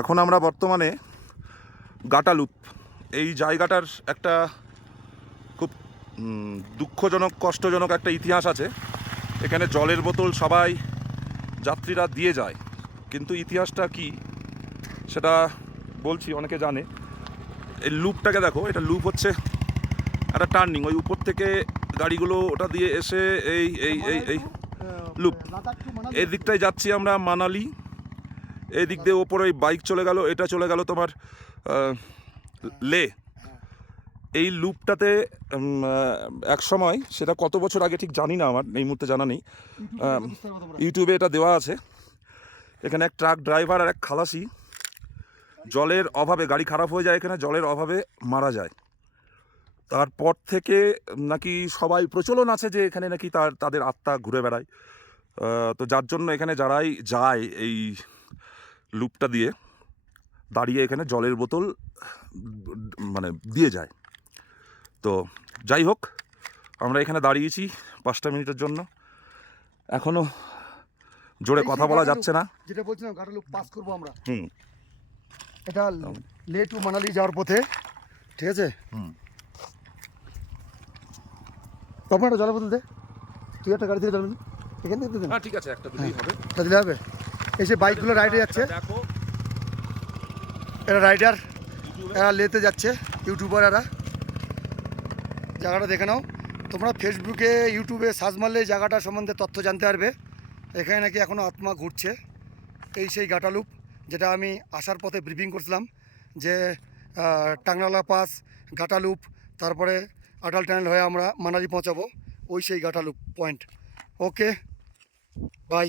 এখন আমরা বর্তমানে গাটালুপ এই জায়গাটার একটা খুব দুঃখজনক কষ্টজনক একটা ইতিহাস আছে। এখানে জলের বোতল সবাই যাত্রীরা দিয়ে যায়, কিন্তু ইতিহাসটা কি সেটা বলছি, অনেকে জানে। এই লুপটাকে দেখো, এটা লুপ হচ্ছে একটা টার্নিং, ওই উপর থেকে গাড়িগুলো ওটা দিয়ে এসে এই এই এই এই লুপ এই দিকটায় যাচ্ছি আমরা মানালি, এই দিক দিয়ে ওপরে ওই বাইক চলে গেল, এটা চলে গেল তোমার লে। এই লুপটাতে এক সময়, সেটা কত বছর আগে ঠিক জানি না, আমার এই মুহূর্তে জানা নেই, ইউটিউবে এটা দেওয়া আছে। এখানে এক ট্রাক ড্রাইভার আর এক খালাসি জলের অভাবে, গাড়ি খারাপ হয়ে যায় এখানে, জলের অভাবে মারা যায়। তারপর থেকে নাকি সবাই প্রচলন আছে যে এখানে নাকি তাদের আত্মা ঘুরে বেড়ায়। তো যার জন্য এখানে যারাই যায় এই লুপটা দিয়ে দাঁড়িয়ে এখানে জলের বোতল মানে দিয়ে যায়। তো যাই হোক, আমরা এখানে দাঁড়িয়েছি 5টা মিনিটের জন্য, এখনো জোরে কথা বলা যাচ্ছে না। যেটা বলছিলাম, গাটালুপ পাস করবো আমরা। এটা লে টু মানালি যাওয়ার পথে, ঠিক আছে। তখন একটা জলের বোতল দে, তুই একটা গাড়ি থেকে জল এখান থেকে দিন। হ্যাঁ ঠিক আছে, একটা দিলেই হবে। একটা দিলে হবে। এই যে বাইকগুলো রাইডে যাচ্ছে, দেখো এরা রাইডার, এরা লেতে যাচ্ছে, ইউটিউবার এরা। জায়গাটা দেখে নাও তোমরা, ফেসবুকে ইউটিউবে সার্চ মারলে এই জায়গাটা সম্বন্ধে তথ্য জানতে পারবে। এখানে নাকি এখনও আত্মা ঘুরছে। এই সেই গাটালুপ যেটা আমি আসার পথে ব্রিফিং করছিলাম, যে টাংনালা পাস, গাটালুপ, তারপরে আটাল টানেল হয়ে আমরা মানালি পৌঁছাবো, ওই সেই গাটালুপ পয়েন্ট। Okay, by.